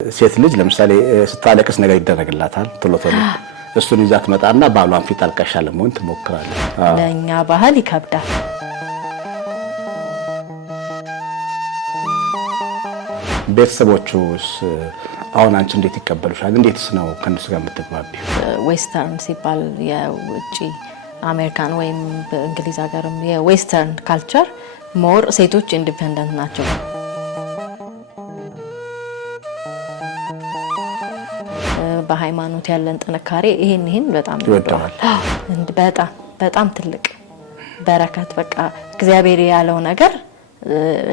ሴት ልጅ ለምሳሌ ስታለቅስ ነገር ይደረግላታል ቶሎ እሱን ይዛት መጣና ባሏን ፊት አልቀሻ ለመሆን ትሞክራለች። ለኛ ባህል ይከብዳል። ቤተሰቦቹስ አሁን አንቺ እንዴት ይቀበሉሻል? እንዴትስ ነው ከነሱ ጋር የምትግባቢው? ዌስተርን ሲባል የውጪ አሜሪካን ወይም በእንግሊዝ ሀገርም የዌስተርን ካልቸር ሞር ሴቶች ኢንዲፔንደንት ናቸው። በሃይማኖት ያለን ጥንካሬ ይሄን በጣም ይወደዋል። በጣም ትልቅ በረከት በቃ እግዚአብሔር ያለው ነገር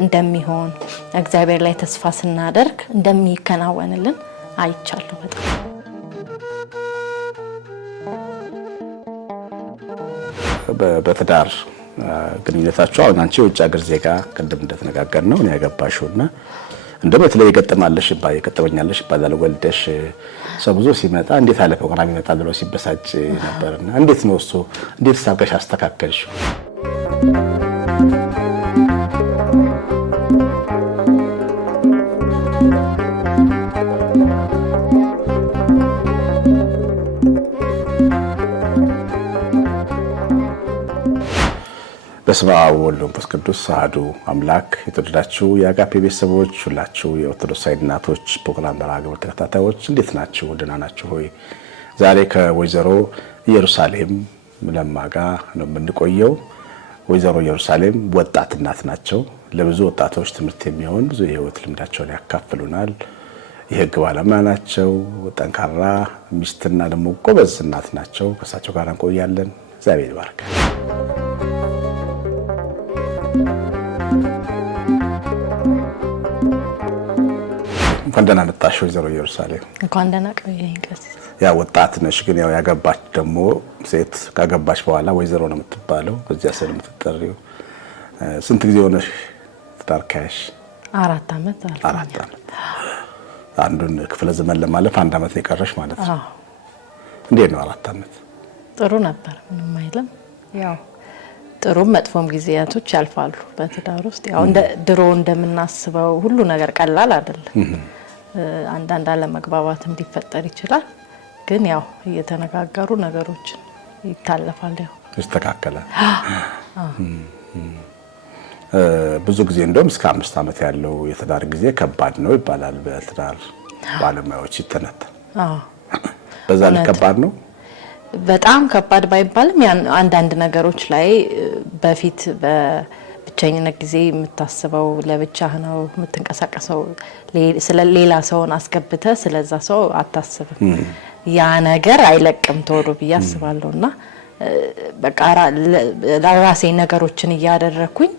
እንደሚሆን እግዚአብሔር ላይ ተስፋ ስናደርግ እንደሚከናወንልን አይቻለሁ። በጣም በትዳር ግንኙነታቸው አሁን አንቺ የውጭ ሀገር ዜጋ ቅድም እንደተነጋገር ነው እኔ ያገባሽውና እንደበተለይ የገጠመኛለሽ ይባላል ወልደሽ ሰው ብዙ ሲመጣ እንዴት አለ ፕሮግራም ይመጣል ብሎ ሲበሳጭ ነበርና እንዴት ነው እሱ እንዴት ሳብቀሽ አስተካከልሽው? በስመ አብ ወወልድ ወመንፈስ ቅዱስ አሐዱ አምላክ። የተወደዳችሁ የአጋፔ ቤተሰቦች ሁላችሁ የኦርቶዶክሳዊ እናቶች ፕሮግራም በራገር ተከታታዮች እንዴት ናችሁ? ደህና ናችሁ ሆይ? ዛሬ ከወይዘሮ ኢየሩሳሌም ለማ ጋር ነው የምንቆየው። ወይዘሮ ኢየሩሳሌም ወጣት እናት ናቸው። ለብዙ ወጣቶች ትምህርት የሚሆን ብዙ የህይወት ልምዳቸውን ያካፍሉናል። የህግ ባለሙያ ናቸው። ጠንካራ ሚስትና ደግሞ ጎበዝ እናት ናቸው። ከእሳቸው ጋር እንቆያለን። እግዚአብሔር ይባርክ። እንኳን ደህና መጣሽ ወይዘሮ ኢየሩሳሌም። እንኳን ደህና ቆየኝ ቀሲስ። ያ ወጣት ነሽ ግን ያው ያገባች ደግሞ ሴት ካገባች በኋላ ወይዘሮ ነው የምትባለው። በዚያ ስለ የምትጠሪው ስንት ጊዜ ሆነሽ ትዳር ከያዝሽ? 4 ዓመት አለ። 4 ዓመት አንዱን ክፍለ ዘመን ለማለፍ 1 ዓመት የቀረሽ ማለት ነው። እንዴት ነው 4 ዓመት? ጥሩ ነበር፣ ምንም አይልም። ያው ጥሩም መጥፎም ጊዜያቶች ያልፋሉ በትዳር ውስጥ። ያው እንደ ድሮ እንደምናስበው ሁሉ ነገር ቀላል አይደለም። አንዳንድ አለመግባባትም ሊፈጠር ይችላል። ግን ያው እየተነጋገሩ ነገሮችን ይታለፋል፣ ያው ይስተካከላል። ብዙ ጊዜ እንደውም እስከ 5 ዓመት ያለው የትዳር ጊዜ ከባድ ነው ይባላል በትዳር ባለሙያዎች ሲተነተን። በዛ ላይ ከባድ ነው። በጣም ከባድ ባይባልም አንዳንድ ነገሮች ላይ በፊት በብቸኝነት ጊዜ የምታስበው ለብቻህ ነው የምትንቀሳቀሰው፣ ስለ ሌላ ሰውን አስገብተ ስለዛ ሰው አታስብም። ያ ነገር አይለቅም ቶሎ ብዬ አስባለሁና በቃ ለራሴ ነገሮችን እያደረኩኝ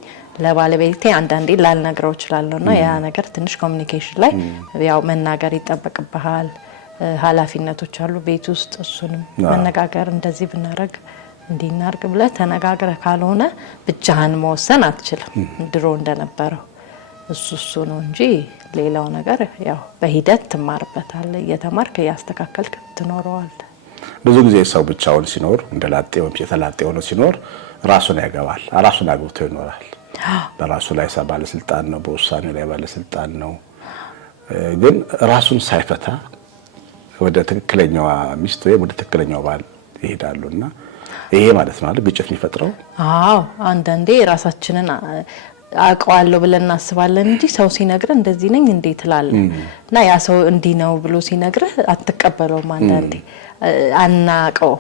ለባለቤቴ አንዳንዴ ላልነግረው እችላለሁና ያ ነገር ትንሽ ኮሚኒኬሽን ላይ ያው መናገር ይጠበቅብሃል። ኃላፊነቶች አሉ ቤት ውስጥ እሱንም መነጋገር እንደዚህ ብናረግ እንዲናርግ ብለህ ተነጋግረህ ካልሆነ ብቻህን መወሰን አትችልም። ድሮ እንደነበረው እሱ ነው እንጂ ሌላው ነገር ያው በሂደት ትማርበታለህ። እየተማርክ ያስተካከልክ ትኖረዋለህ። ብዙ ጊዜ ሰው ብቻውን ሲኖር እንደላጤ ወይም የተላጤ ሆኖ ሲኖር ራሱን ያገባል፣ ራሱን አግብቶ ይኖራል። በራሱ ላይ ባለስልጣን ነው፣ በውሳኔው ላይ ባለስልጣን ነው። ግን ራሱን ሳይፈታ ወደ ትክክለኛዋ ሚስት ወይ ወደ ትክክለኛው ባል ይሄዳሉና ይሄ ማለት ነው ግጭት የሚፈጥረው። አንዳንዴ ራሳችንን አውቀዋለሁ ብለን እናስባለን እንጂ ሰው ሲነግረን እንደዚህ ነኝ እንዴ ትላለህ እና ያ ሰው እንዲህ ነው ብሎ ሲነግርህ አትቀበለውም። አንዳንዴ አናቀው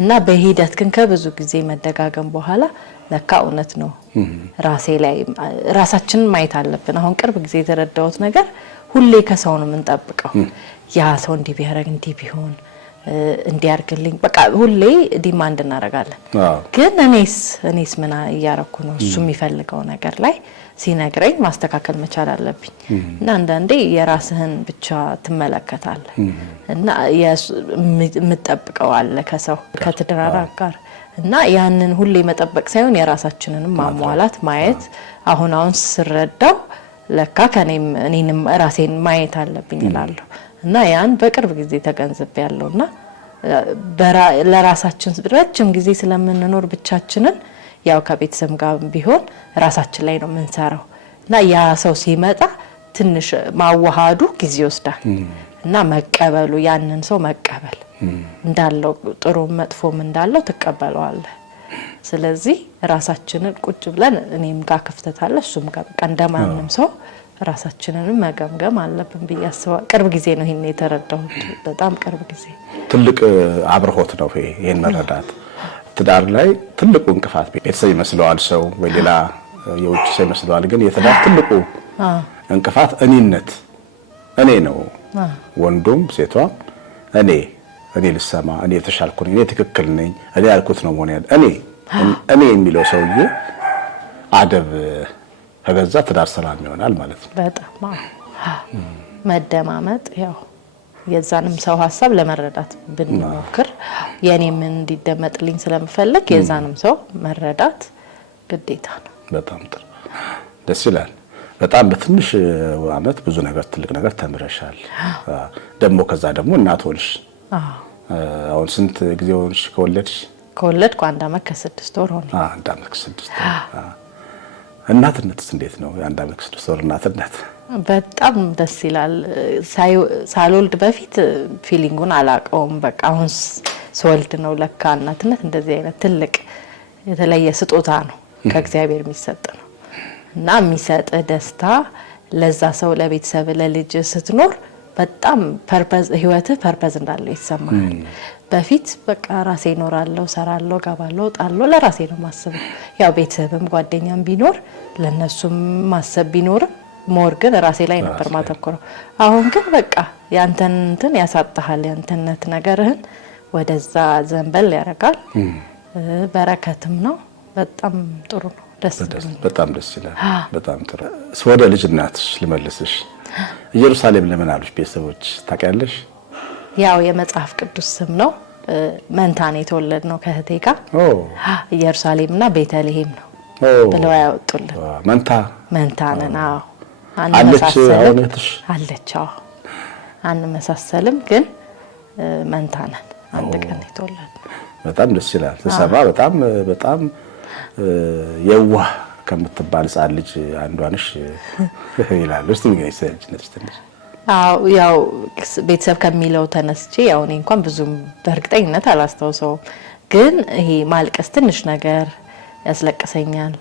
እና በሂደት ግን ከብዙ ጊዜ መደጋገም በኋላ ለካ እውነት ነው ራሴ ላይ ራሳችንን ማየት አለብን። አሁን ቅርብ ጊዜ የተረዳሁት ነገር ሁሌ ከሰው ነው የምንጠብቀው። ያ ሰው እንዲህ ቢያረግ እንዲህ ቢሆን እንዲያርግልኝ በቃ ሁሌ ዲማንድ እናደርጋለን። ግን እኔስ ምን እያረኩ ነው? እሱ የሚፈልገው ነገር ላይ ሲነግረኝ ማስተካከል መቻል አለብኝ። እና አንዳንዴ የራስህን ብቻ ትመለከታለህ እና የምትጠብቀው አለ ከሰው ከትዳር ጋር እና ያንን ሁሌ መጠበቅ ሳይሆን የራሳችንንም ማሟላት ማየት አሁን ስረዳው ለካ እኔንም ራሴን ማየት አለብኝ እላለሁ። እና ያን በቅርብ ጊዜ ተገንዝቤያለሁና ለራሳችን ረጅም ጊዜ ስለምንኖር ብቻችንን ያው ከቤተሰብ ጋር ቢሆን ራሳችን ላይ ነው የምንሰራው እና ያ ሰው ሲመጣ ትንሽ ማዋሃዱ ጊዜ ይወስዳል እና መቀበሉ ያንን ሰው መቀበል እንዳለው ጥሩ መጥፎም እንዳለው ተቀበለዋለህ። ስለዚህ ራሳችንን ቁጭ ብለን እኔም ጋር ክፍተት አለ እሱም ጋር በቃ እንደማንም ሰው ራሳችንንም መገምገም አለብን ብዬ አስባለሁ። ቅርብ ጊዜ ነው ይሄን የተረዳሁት፣ በጣም ቅርብ ጊዜ። ትልቅ አብርሆት ነው ይሄን መረዳት። ትዳር ላይ ትልቁ እንቅፋት ቤተሰብ ይመስለዋል ሰው ወይ ሌላ የውጭ ሰው ይመስለዋል፣ ግን የትዳር ትልቁ እንቅፋት እኔነት እኔ ነው። ወንዱም ሴቷም እኔ ልሰማ፣ እኔ የተሻልኩ ነኝ፣ እኔ ትክክል ነኝ፣ እኔ ያልኩት ነው ሆነ እኔ የሚለው ሰውዬ አደብ ከገዛ ትዳር ሰላም ይሆናል ማለት ነው። በጣም መደማመጥ ያው የዛንም ሰው ሐሳብ ለመረዳት ብንሞክር የኔም እንዲደመጥልኝ ስለምፈልግ የዛንም ሰው መረዳት ግዴታ ነው። በጣም ጥሩ ደስ ይላል። በጣም በትንሽ አመት ብዙ ነገር ትልቅ ነገር ተምረሻል። ደግሞ ከዛ ደግሞ እናት ሆንሽ። አሁን ስንት ጊዜ ሆንሽ ከወለድሽ? ከወለድኩ 1 አመት ከ6 ወር ሆነ። 1 አመት ከ6 ወር። እናትነትስ እንዴት ነው? የ1 አመት ከ6 ወር እናትነት በጣም ደስ ይላል። ሳልወልድ በፊት ፊሊንጉን አላቀውም። በቃ አሁን ስወልድ ነው ለካ እናትነት እንደዚህ አይነት ትልቅ የተለየ ስጦታ ነው፣ ከእግዚአብሔር የሚሰጥ ነው እና የሚሰጥ ደስታ ለዛ ሰው ለቤተሰብ ለልጅ ስትኖር በጣም ፐርፐዝ ህይወትህ ፐርፐዝ እንዳለው ይሰማል። በፊት በቃ ራሴ እኖራለሁ፣ ሰራለሁ፣ ጋባለሁ፣ ጣለሁ ለራሴ ነው ማሰበው። ያው ቤተሰብም ጓደኛም ቢኖር ለነሱም ማሰብ ቢኖርም ሞር ግን ራሴ ላይ ነበር ማተኮረው። አሁን ግን በቃ ያንተን እንትን ያሳጣሃል፣ ያንተነት ነገርህን ወደዛ ዘንበል ያደርጋል። በረከትም ነው። በጣም ጥሩ ነው። በጣም ደስ ይላል። በጣም ጥሩ። ወደ ልጅ እናትሽ ልመልስሽ። ኢየሩሳሌም ለምን አሉሽ ቤተሰቦች ታውቂያለሽ? ያው የመጽሐፍ ቅዱስ ስም ነው። መንታ ነው የተወለድነው ከእህቴ ጋር። ኢየሩሳሌምና ቤተልሔም ነው ብለው ያወጡልን። መንታ ነን። አለች። አንመሳሰልም ግን መንታ ነን። አንድ ቀን የተወለድነው። በጣም ደስ ይላል። ተሰማ በጣም የዋህ ከምትባል ሕፃን ልጅ አንዷ ነሽ ይላል። እስቲ ምን ይሰልችነሽ ትንሽ? ያው ቤተሰብ ከሚለው ተነስቼ ያው እኔ እንኳን ብዙም በእርግጠኝነት አላስታውሰውም፣ ግን ይሄ ማልቀስ ትንሽ ነገር ያስለቅሰኛል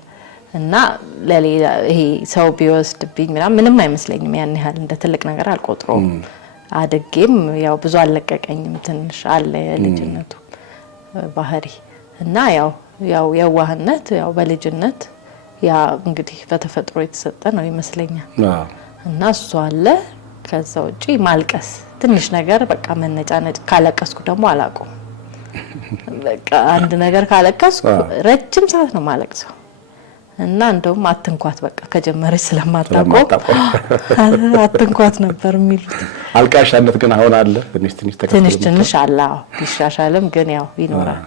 እና ለሌላ ይሄ ሰው ቢወስድብኝ ምንም አይመስለኝም። ያን ያህል እንደ ትልቅ ነገር አልቆጥረውም። አድጌም ያው ብዙ አልለቀቀኝም። ትንሽ አለ የልጅነቱ ባህሪ እና ያው የዋህነት ያው በልጅነት ያ እንግዲህ በተፈጥሮ የተሰጠ ነው ይመስለኛል እና እሱ አለ። ከዛ ውጪ ማልቀስ ትንሽ ነገር በቃ መነጫነጭ። ካለቀስኩ ደግሞ አላቆም። በቃ አንድ ነገር ካለቀስኩ ረጅም ሰዓት ነው ማለቅሰው እና እንደውም አትንኳት በቃ ከጀመረች ስለማታቆም አትንኳት ነበር የሚሉት። አልቃሻነት ግን አሁን አለ ትንሽ አለ። ቢሻሻልም ግን ያው ይኖራል።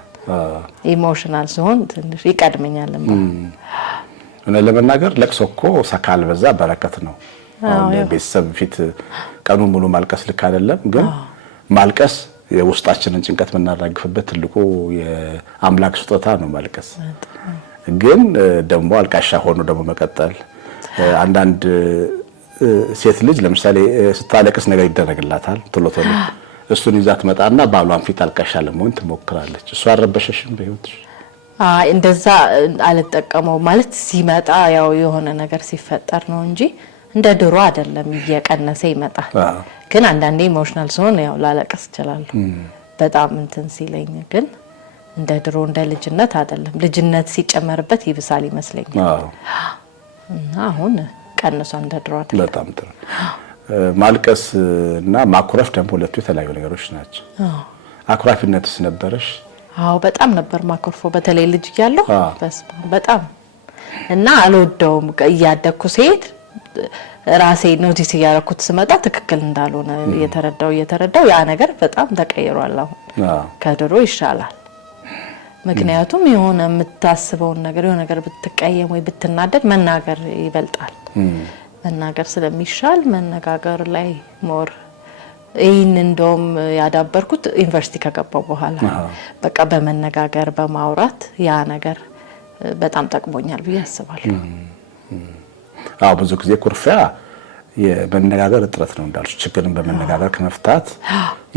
ኢሞሽናል ሲሆን ትንሽ ይቀድመኛል። እኔ ለመናገር ለቅሶ እኮ ሰካል በዛ በረከት ነው። አሁን ቤተሰብ ፊት ቀኑን ሙሉ ማልቀስ ልክ አይደለም፣ ግን ማልቀስ የውስጣችንን ጭንቀት የምናራግፍበት ትልቁ የአምላክ ስጦታ ነው ማልቀስ። ግን ደግሞ አልቃሻ ሆኖ ደግሞ መቀጠል። አንዳንድ ሴት ልጅ ለምሳሌ ስታለቅስ ነገር ይደረግላታል ቶሎ እሱን ይዛት መጣና ባሏን ፊት አልቃሻ ለመሆን ትሞክራለች። እሱ አረበሸሽም በህይወትሽ? እንደዛ አልተጠቀመው ማለት ሲመጣ ያው የሆነ ነገር ሲፈጠር ነው እንጂ እንደ ድሮ አይደለም። እየቀነሰ ይመጣል። ግን አንዳንዴ ኢሞሽናል ሲሆን ያው ላለቀስ ይችላል በጣም እንትን ሲለኝ። ግን እንደ ድሮ እንደ ልጅነት አይደለም። ልጅነት ሲጨመርበት ይብሳል ይመስለኛል። እና አሁን ቀንሷ እንደ ድሮ አይደለም። በጣም ጥሩ። ማልቀስ እና ማኩረፍ ደግሞ ሁለቱ የተለያዩ ነገሮች ናቸው። አኩራፊነትስ ነበረሽ? አዎ በጣም ነበር ማኮርፎ። በተለይ ልጅ እያለሁ በጣም እና አልወደውም። እያደኩ ሲሄድ ራሴ ኖቲስ እያደረኩት ስመጣ ትክክል እንዳልሆነ እየተረዳው ያ ነገር በጣም ተቀይሯል። አሁን ከድሮ ይሻላል። ምክንያቱም የሆነ የምታስበውን ነገር የሆነ ነገር ብትቀየም ወይ ብትናደድ መናገር ይበልጣል። መናገር ስለሚሻል መነጋገር ላይ ሞር ይህን እንደውም ያዳበርኩት ዩኒቨርሲቲ ከገባው በኋላ በቃ በመነጋገር በማውራት ያ ነገር በጣም ጠቅሞኛል ብዬ አስባለሁ። ብዙ ጊዜ ኩርፊያ የመነጋገር እጥረት ነው እንዳልሽ ችግርን በመነጋገር ከመፍታት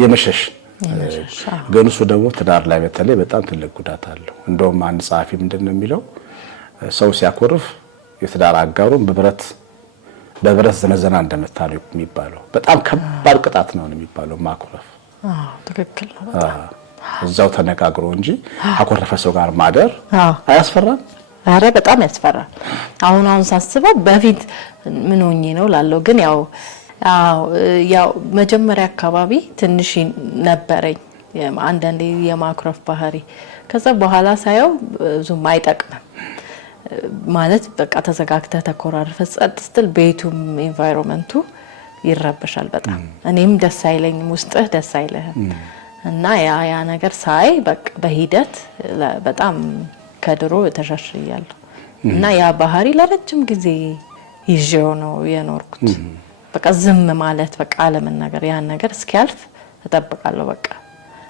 የመሸሽ ግን እሱ ደግሞ ትዳር ላይ በተለይ በጣም ትልቅ ጉዳት አለው። እንደውም አንድ ጸሐፊ ምንድነው የሚለው ሰው ሲያኮርፍ የትዳር አጋሩን በብረት ዘነዘና እንደምታለው የሚባለው በጣም ከባድ ቅጣት ነው የሚባለው ማኮረፍ። ትክክል ነው በጣም እዛው ተነጋግሮ እንጂ አኮረፈ ሰው ጋር ማደር አያስፈራም? አረ በጣም ያስፈራል። አሁን ሳስበው በፊት ምን ሆኜ ነው ላለው ግን ያው መጀመሪያ አካባቢ ትንሽ ነበረኝ አንዳንዴ የማኩረፍ ባህሪ። ከዛ በኋላ ሳየው ብዙም አይጠቅምም ማለት በቃ ተዘጋግተህ ተኮራርፈ ጸጥ ስትል ቤቱም ኢንቫይሮንመንቱ ይረበሻል በጣም። እኔም ደስ አይለኝም ውስጥህ ደስ አይልህም። እና ያ ነገር ሳይ በቃ በሂደት በጣም ከድሮ ተሻሽያለሁ። እና ያ ባህሪ ለረጅም ጊዜ ይዤው ነው የኖርኩት። በቃ ዝም ማለት በቃ አለመናገር ያን ነገር እስኪያልፍ ተጠብቃለሁ በቃ።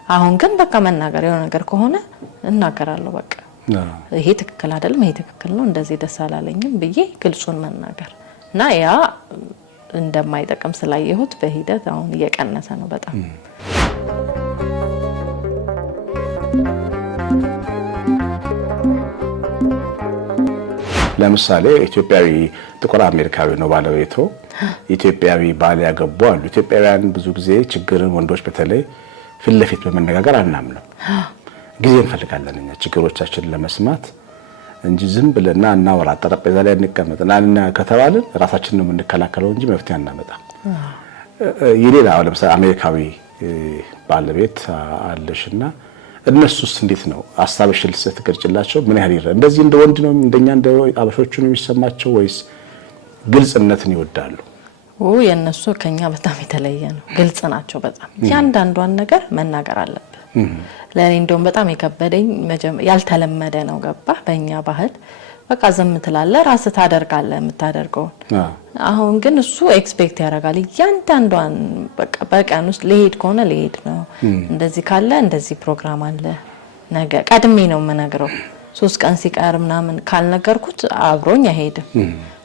አሁን ግን በቃ መናገር የሆነ ነገር ከሆነ እናገራለሁ በቃ። ይሄ ትክክል አይደለም፣ ይሄ ትክክል ነው፣ እንደዚህ ደስ አላለኝም ብዬ ግልጹን መናገር እና ያ እንደማይጠቅም ስላየሁት በሂደት አሁን እየቀነሰ ነው በጣም። ለምሳሌ ኢትዮጵያዊ ጥቁር አሜሪካዊ ነው ባለቤቱ፣ ኢትዮጵያዊ ባል ያገቡ አሉ። ኢትዮጵያውያን ብዙ ጊዜ ችግርን ወንዶች በተለይ ፊት ለፊት በመነጋገር አናምንም። ጊዜ እንፈልጋለን እኛ ችግሮቻችንን ለመስማት እንጂ ዝም ብለና እናወራ ጠረጴዛ ላይ እንቀመጥና ከተባልን ራሳችንን ነው የምንከላከለው እንጂ መፍትሄ አናመጣም። ይሌላ ለምሳሌ አሜሪካዊ ባለቤት አለሽና እነሱስ እንዴት ነው ሐሳብሽን ስትገልጭላቸው ምን ያህል ይረ እንደዚህ እንደ ወንድ ነው እንደኛ እንደ አበሾቹ ነው የሚሰማቸው ወይስ ግልጽነትን ይወዳሉ? የነሱ ከኛ በጣም የተለየ ነው። ግልጽ ናቸው በጣም። ያንዳንዷን ነገር መናገር አለበት። ለኔ እንደውም በጣም የከበደኝ ያልተለመደ ነው ገባ በእኛ ባህል በቃ ዝም ትላለህ ራስህ ታደርጋለህ የምታደርገው። አሁን ግን እሱ ኤክስፔክት ያደርጋል ያንዳንዷን በቃ በቀን ውስጥ ለሄድ ከሆነ ለሄድ ነው እንደዚህ ካለ እንደዚህ ፕሮግራም አለ ነገ ቀድሜ ነው የምነግረው። 3 ቀን ሲቀር ምናምን ካልነገርኩት አብሮኝ አይሄድም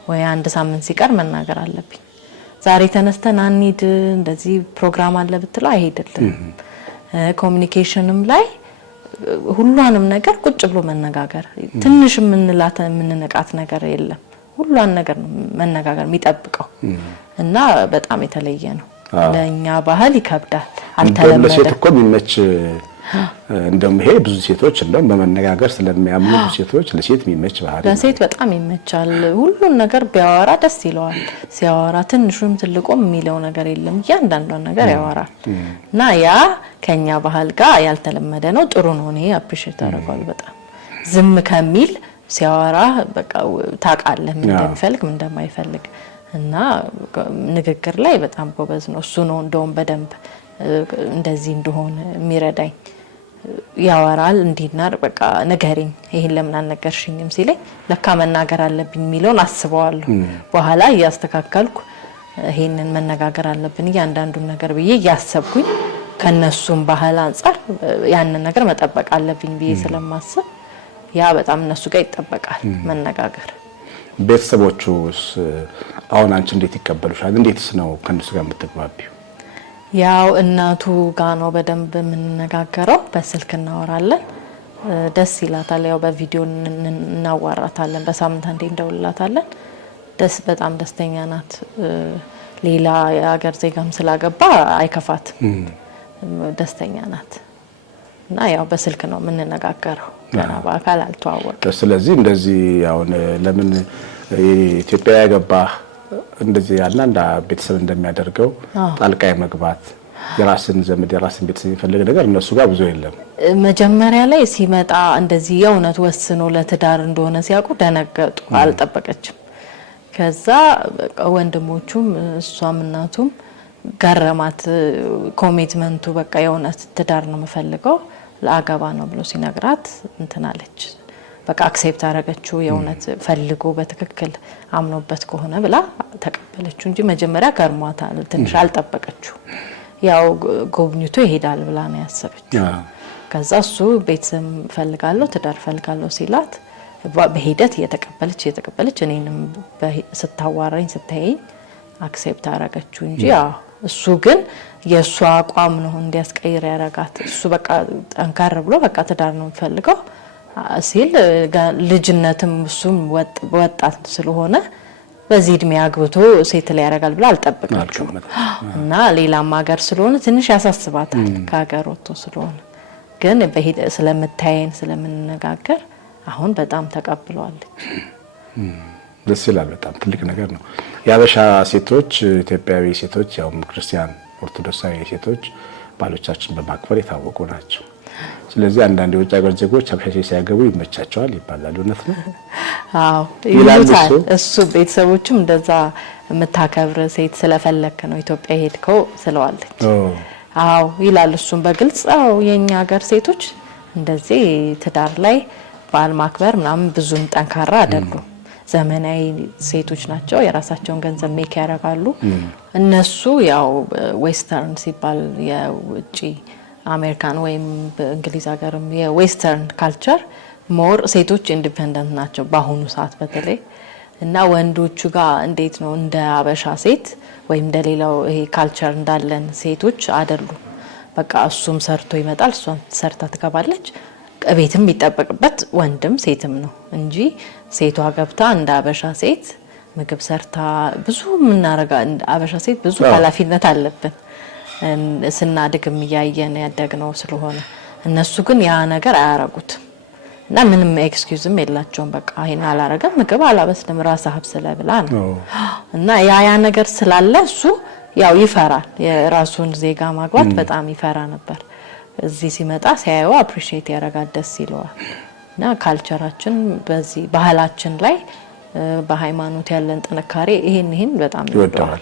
ወይ አንድ ሳምንት ሲቀር መናገር አለብኝ። ዛሬ ተነስተን አንሂድ እንደዚህ ፕሮግራም አለ ብትለው አይሄድልም። ኮሙኒኬሽንም ላይ ሁሉንም ነገር ቁጭ ብሎ መነጋገር ትንሽ የምንነቃት ነገር የለም። ሁሉን ነገር መነጋገር የሚጠብቀው እና በጣም የተለየ ነው። ለኛ ባህል ይከብዳል አልተለመደ። ለሴት እኮ የሚመች እንደም ይሄ ብዙ ሴቶች እንደም በመነጋገር ስለሚያምኑ ሴቶች ለሴት የሚመች ባህል ለሴት በጣም ይመቻል። ሁሉን ነገር ቢያወራ ደስ ይለዋል። ሲያወራ ትንሹም ትልቁም የሚለው ነገር የለም። እያንዳንዱን ነገር ያወራል እና ያ ከኛ ባህል ጋር ያልተለመደ ነው። ጥሩ ነው። እኔ አፕሪሺየት አደርጋለሁ በጣም ዝም ከሚል ሲያወራ በቃ ታውቃለህ ምን እንደሚፈልግ ምን እንደማይፈልግ እና ንግግር ላይ በጣም ጎበዝ ነው። እሱ ነው እንደውም በደንብ እንደዚህ እንደሆነ የሚረዳኝ። ያወራል እንዲናር በቃ ነገርኝ ይሄን ለምን አልነገርሽኝም ሲለኝ ለካ መናገር አለብኝ የሚለውን አስበዋለሁ። በኋላ ያስተካከልኩ ይሄንን መነጋገር አለብን እያንዳንዱን ነገር ብዬ ያሰብኩኝ ከነሱም ባህል አንፃር ያንን ነገር መጠበቅ አለብኝ ብዬ ስለማስብ ያ በጣም እነሱ ጋር ይጠበቃል መነጋገር። ቤተሰቦቹስ አሁን አንቺ እንዴት ይቀበሉሻል? እንዴትስ ነው ከነሱ ጋር የምትግባቢው? ያው እናቱ ጋር ነው በደንብ የምንነጋገረው። በስልክ እናወራለን። ደስ ይላታል። ያው በቪዲዮ እናዋራታለን። በሳምንት አንዴ እንደውላታለን። በጣም ደስተኛ ናት። ሌላ የሀገር ዜጋም ስላገባ አይከፋትም። ደስተኛ ናት እና ያው በስልክ ነው የምንነጋገረው። ገና በአካል አልተዋወቅም። ስለዚህ እንደዚህ ያው ለምን ኢትዮጵያ ያገባ እንደዚህ ያለና ቤተሰብ እንደሚያደርገው ጣልቃ መግባት የራስን ዘመድ የራስን ቤተሰብ የሚፈልግ ነገር እነሱ ጋር ብዙ የለም። መጀመሪያ ላይ ሲመጣ እንደዚህ የእውነት ወስኖ ለትዳር እንደሆነ ሲያውቁ ደነገጡ። አልጠበቀችም። ከዛ ወንድሞቹም እሷም እናቱም ገረማት። ኮሚትመንቱ በቃ የእውነት ትዳር ነው የምፈልገው ለአገባ ነው ብሎ ሲነግራት እንትናለች በቃ አክሴፕት አደረገችው። የእውነት ፈልጎ በትክክል አምኖበት ከሆነ ብላ ተቀበለችው እንጂ መጀመሪያ ገርሟታል። ትንሽ አልጠበቀችው። ያው ጎብኝቶ ይሄዳል ብላ ነው ያሰበችው። ከዛ እሱ ቤተሰብ ፈልጋለሁ ትዳር ፈልጋለሁ ሲላት በሂደት እየተቀበለች እኔንም ስታዋራኝ ስታየኝ አክሴፕት አረጋችሁ እንጂ እሱ ግን የሷ አቋም ነው እንዲያስቀይር ያረጋት። እሱ በቃ ጠንካራ ብሎ በቃ ትዳር ነው የሚፈልገው ሲል ልጅነትም እሱም ወጣት ስለሆነ በዚህ እድሜ አግብቶ ሴት ላይ ያረጋል ብላ አልጠበቀችም እና ሌላም ሀገር ስለሆነ ትንሽ ያሳስባታል ከሀገር ወጥቶ ስለሆነ ግን ስለምታየን ስለምንነጋገር አሁን በጣም ተቀብለዋለች። ደስ ይላል። በጣም ትልቅ ነገር ነው። የአበሻ ሴቶች ኢትዮጵያዊ ሴቶች ያው ክርስቲያን ኦርቶዶክሳዊ ሴቶች ባሎቻችን በማክበር የታወቁ ናቸው። ስለዚህ አንዳንድ የውጭ ሀገር ዜጎች አበሻ ሲያገቡ ይመቻቸዋል ይባላል። እውነት ነው? አዎ ይላል። እሱ ቤተሰቦችም እንደዛ የምታከብር ሴት ስለፈለክ ነው ኢትዮጵያ ሄድከው ስለዋለች። አዎ ይላል እሱም በግልጽ። አዎ የኛ ሀገር ሴቶች እንደዚህ ትዳር ላይ ባል ማክበር ምናምን ብዙም ጠንካራ አይደሉም። ዘመናዊ ሴቶች ናቸው። የራሳቸውን ገንዘብ ሜክ ያደርጋሉ። እነሱ ያው ዌስተርን ሲባል የውጪ አሜሪካን ወይም በእንግሊዝ ሀገርም የዌስተርን ካልቸር ሞር ሴቶች ኢንዲፔንደንት ናቸው በአሁኑ ሰዓት በተለይ እና ወንዶቹ ጋር እንዴት ነው እንደ አበሻ ሴት ወይም እንደሌላው ይሄ ካልቸር እንዳለን ሴቶች አይደሉ። በቃ እሱም ሰርቶ ይመጣል፣ እሷም ሰርታ ትገባለች። ቤትም የሚጠበቅበት ወንድም ሴትም ነው እንጂ ሴቷ ገብታ እንደ አበሻ ሴት ምግብ ሰርታ ብዙ ምናረጋ አበሻ ሴት ብዙ ኃላፊነት አለብን ስናድግም እያየን ያደግነው ስለሆነ እነሱ ግን ያ ነገር አያረጉት እና ምንም ኤክስኪዩዝም የላቸውም። በቃ ይሄን አላረገም ምግብ አላበስልም ራስ ሀብስለ ብላ ነው እና ያ ነገር ስላለ እሱ ያው ይፈራል። የራሱን ዜጋ ማግባት በጣም ይፈራ ነበር። እዚህ ሲመጣ ሲያየው አፕሪሺየት ያረጋል፣ ደስ ይለዋል። እና ካልቸራችን በዚህ ባህላችን ላይ በሃይማኖት ያለን ጥንካሬ ይሄን በጣም ይወደዋል።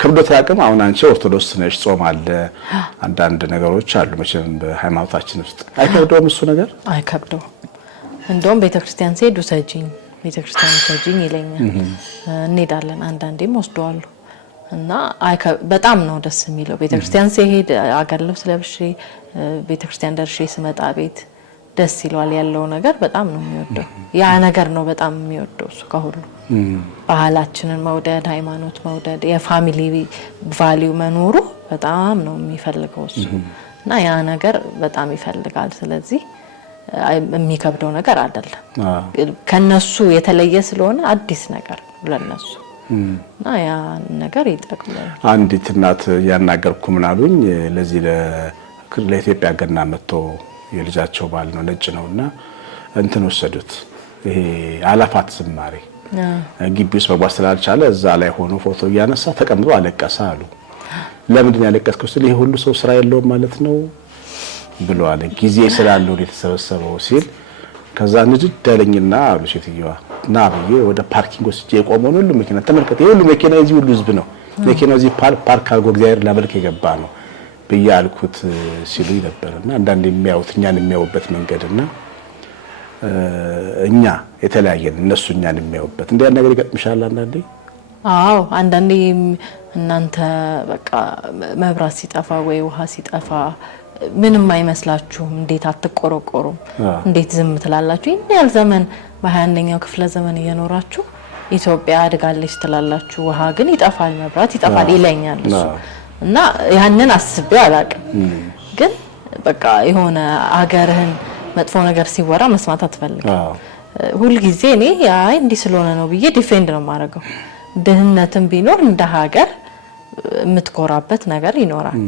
ክብደት ያቅም አሁን አንቺ ኦርቶዶክስ ነሽ፣ ጾም አለ፣ አንዳንድ ነገሮች አሉ መቼም በሃይማኖታችን ውስጥ አይከብደውም እሱ ነገር? አይከብደውም። እንደውም ቤተክርስቲያን ሲሄድ ውሰጂኝ፣ ቤተክርስቲያን ውሰጂኝ ይለኛል። እንሄዳለን፣ አንዳንዴም ወስደዋለሁ እና በጣም ነው ደስ የሚለው። ቤተክርስቲያን ሲሄድ አገር ልብስ ለብሼ ቤተክርስቲያን ደርሼ ስመጣ ቤት ደስ ይለዋል። ያለው ነገር በጣም ነው የሚወደው። ያ ነገር ነው በጣም የሚወደው እሱ ከሁሉ ባህላችንን መውደድ፣ ሃይማኖት መውደድ፣ የፋሚሊ ቫልዩ መኖሩ በጣም ነው የሚፈልገው እሱ እና ያ ነገር በጣም ይፈልጋል። ስለዚህ የሚከብደው ነገር አይደለም። ከነሱ የተለየ ስለሆነ አዲስ ነገር ለነሱ እና ያ ነገር ይጠቅማል። አንዲት እናት ያናገርኩ ምናሉኝ ለዚህ ለኢትዮጵያ ገና መጥቶ የልጃቸው ባል ነው ነጭ ነውና እንትን ወሰዱት። ይሄ አላፋት ዝማሬ ግቢ ውስጥ መግባት ስላልቻለ እዛ ላይ ሆኖ ፎቶ እያነሳ ተቀምጦ አለቀሰ አሉ። ለምንድን ያለቀስከው? ይሄ ሁሉ ሰው ስራ የለውም ማለት ነው ብሎ አለ። ጊዜ ስላለው የተሰበሰበው ሲል ከዛ ንድድ ያለኝና አሉ ሴትዮዋ ና ብዬ ወደ ፓርኪንግ ወስጄ የቆመውን ሁሉ መኪና ተመልከተ። ይሄ ሁሉ መኪና እዚህ ሁሉ ህዝብ ነው። መኪናው እዚህ ፓርክ አድርጎ እግዚአብሔር ላመልክ የገባ ነው ብዬ አልኩት ሲሉ ነበርና አንዳንድ የሚያዩት እኛን የሚያዩበት መንገድና እኛ የተለያየን እነሱ እኛን የሚያዩበት እንዲያ ነገር ይገጥምሻል አንዳንዴ? አዎ አንዳንዴ እናንተ በቃ መብራት ሲጠፋ ወይ ውሃ ሲጠፋ ምንም አይመስላችሁም? እንዴት አትቆረቆሩም? እንዴት ዝም ትላላችሁ? ይሄን ያህል ዘመን በ21ኛው ክፍለ ዘመን እየኖራችሁ ኢትዮጵያ አድጋለች ትላላችሁ። ውሃ ግን ይጠፋል፣ መብራት ይጠፋል ይለኛል እሱ እና ያንን አስቤው አላውቅም። ግን በቃ የሆነ ሀገርህን መጥፎ ነገር ሲወራ መስማት አትፈልግም። ሁሉ ጊዜ እኔ አይ እንዲህ ስለሆነ ነው ብዬ ዲፌንድ ነው የማደርገው። ድህነትም ቢኖር እንደ ሀገር የምትኮራበት ነገር ይኖራል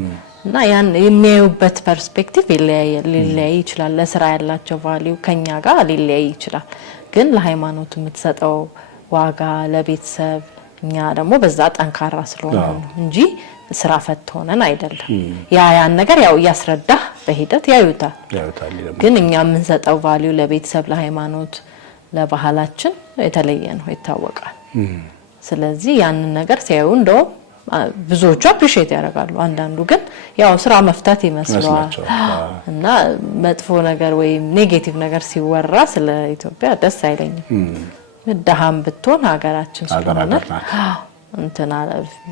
እና ያን የሚያዩበት ፐርስፔክቲቭ ሊለያይ ይችላል። ለስራ ያላቸው ቫልዩ ከኛ ጋር ሊለያይ ይችላል። ግን ለሃይማኖት የምትሰጠው ዋጋ ለቤተሰብ እኛ ደግሞ በዛ ጠንካራ ስለሆነ ነው እንጂ ስራ ፈት ሆነን አይደለም። ያን ነገር ያው ያስረዳህ በሂደት ያዩታል። ግን እኛ የምንሰጠው ቫልዩ ለቤተሰብ፣ ለሃይማኖት፣ ለባህላችን የተለየ ነው፣ ይታወቃል። ስለዚህ ያንን ነገር ሲያዩ እንደው ብዙዎቹ አፕሪሺየት ያደርጋሉ። አንዳንዱ ግን ያው ስራ መፍታት ይመስላል እና መጥፎ ነገር ወይም ኔጌቲቭ ነገር ሲወራ ስለ ኢትዮጵያ ደስ አይለኝም። ደሃም ብትሆን ሀገራችን ስለሆነ እንትና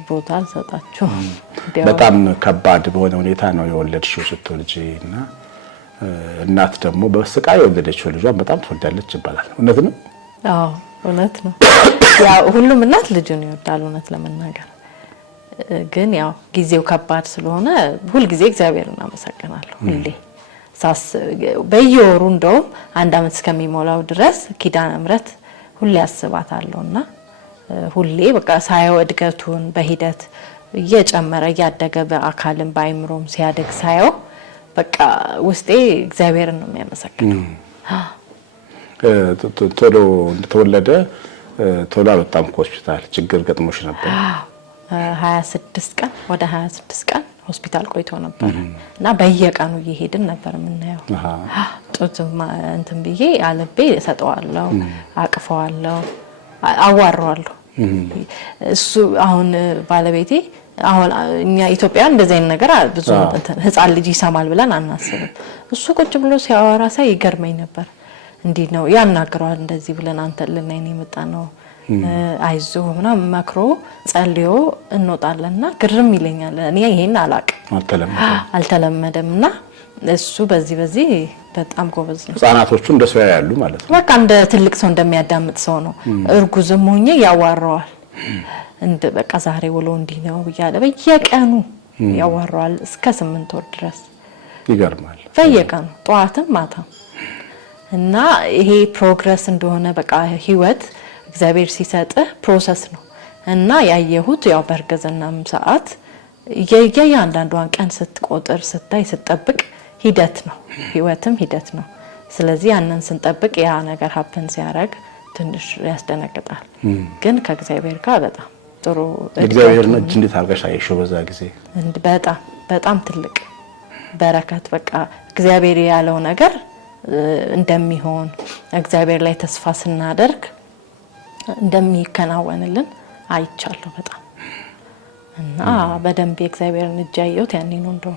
ቦታ አልሰጣችሁ። በጣም ከባድ በሆነ ሁኔታ ነው የወለድሽው ስትወልጂና እናት ደግሞ በስቃይ የወለደችው ልጇን በጣም ትወዳለች ይባላል። እውነት ነው? አዎ እውነት ነው። ያው ሁሉም እናት ልጁን ይወዳል እውነት ለመናገር ግን ያው ጊዜው ከባድ ስለሆነ ሁሉ ጊዜ እግዚአብሔርን እናመሰግናለሁ ሁሌ በየወሩ እንደው አንድ አመት እስከሚሞላው ድረስ ኪዳነ ምሕረት ሁሌ አስባታለሁና ሁሌ በቃ ሳየው እድገቱን በሂደት እየጨመረ እያደገ በአካልም በአይምሮም ሲያደግ ሳየው በቃ ውስጤ እግዚአብሔርን ነው የሚያመሰግነው። ቶሎ እንደተወለደ ቶሎ አልወጣም ከሆስፒታል ችግር ገጥሞሽ ነበር? 26 ቀን ወደ 26 ቀን ሆስፒታል ቆይቶ ነበር እና በየቀኑ እየሄድን ነበር የምናየው። ጡት እንትን ብዬ አለቤ ሰጠዋለሁ፣ አቅፈዋለሁ፣ አዋራዋለሁ። እሱ አሁን ባለቤቴ አሁን እኛ ኢትዮጵያውያን እንደዚህ አይነት ነገር ብዙ ህፃን ልጅ ይሰማል ብለን አናስብም። እሱ ቁጭ ብሎ ሲያወራ ሳይ ይገርመኝ ነበር። እንዴት ነው ያናግረዋል እንደዚህ ብለን አንተ ልናይ ነው የመጣ ነው አይዞ ምናምን መክሮ ጸልዮ እንወጣለንና ግርም ይለኛል። እኔ ይሄን አልተለመደምና እሱ በዚህ በጣም ጎበዝ ነው። ህፃናቶቹ እንደ ሰው ያያሉ ማለት ነው። በቃ እንደ ትልቅ ሰው እንደሚያዳምጥ ሰው ነው። እርጉዝም ሆኜ ያዋራዋል። እንደ በቃ ዛሬ ውሎ እንዲህ ነው ይያለ በየቀኑ ያዋራዋል እስከ 8 ወር ድረስ። ይገርማል። በየቀኑ ጧትም ማታም እና ይሄ ፕሮግረስ እንደሆነ በቃ ህይወት እግዚአብሔር ሲሰጥህ ፕሮሰስ ነው እና ያየሁት ያው በእርግዝናም ሰዓት የእያንዳንዷን ቀን ስትቆጥር ስታይ ስትጠብቅ ሂደት ነው። ህይወትም ሂደት ነው። ስለዚህ ያንን ስንጠብቅ ያ ነገር ሀፕን ሲያደርግ ትንሽ ያስደነግጣል። ግን ከእግዚአብሔር ጋር በጣም ጥሩ እግዚአብሔር ነጅ እንዴት አርጋሽ አየሽው በዛ ጊዜ? በጣም ትልቅ በረከት በቃ እግዚአብሔር ያለው ነገር እንደሚሆን እግዚአብሔር ላይ ተስፋ ስናደርግ እንደሚከናወንልን አይቻለሁ በጣም እና በደንብ የእግዚአብሔርን እጅ ያየሁት ያኔ ነው እንደው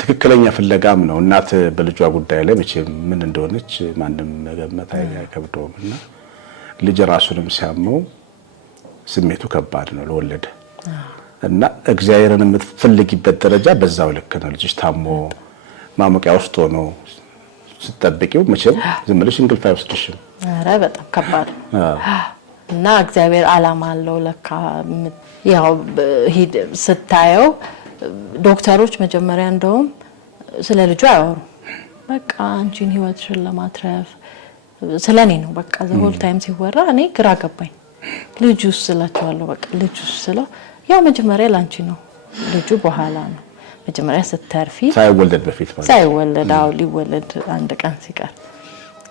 ትክክለኛ ፍለጋም ነው። እናት በልጇ ጉዳይ ላይ መቼም ምን እንደሆነች ማንም መገመት አይከብደውምና ልጅ ራሱንም ሲያመው ስሜቱ ከባድ ነው ለወለደ እና እግዚአብሔርን የምትፈልጊበት ደረጃ በዛው ልክ ነው። ልጅሽ ታሞ ማሞቂያ ውስጥ ሆኖ ስትጠብቂው መቼም ዝም ብለሽ እንቅልፍ አይወስድሽም። ኧረ በጣም ከባድ እና እግዚአብሔር ዓላማ አለው ለካ። ያው ስታየው ዶክተሮች መጀመሪያ እንደውም ስለ ልጁ አያወሩም። በቃ አንቺን ህይወትሽን ለማትረፍ ስለኔ ነው በቃ ዘሆል ታይም ሲወራ እኔ ግራ ገባኝ። ልጁስ ስላቸዋለሁ በቃ ልጁስ ስለው ያው መጀመሪያ ላንቺ ነው ልጁ በኋላ ነው። መጀመሪያ ስተርፊ ሳይወለድ በፊት ማለት ሳይወለዳው ሊወለድ አንድ ቀን ሲቀር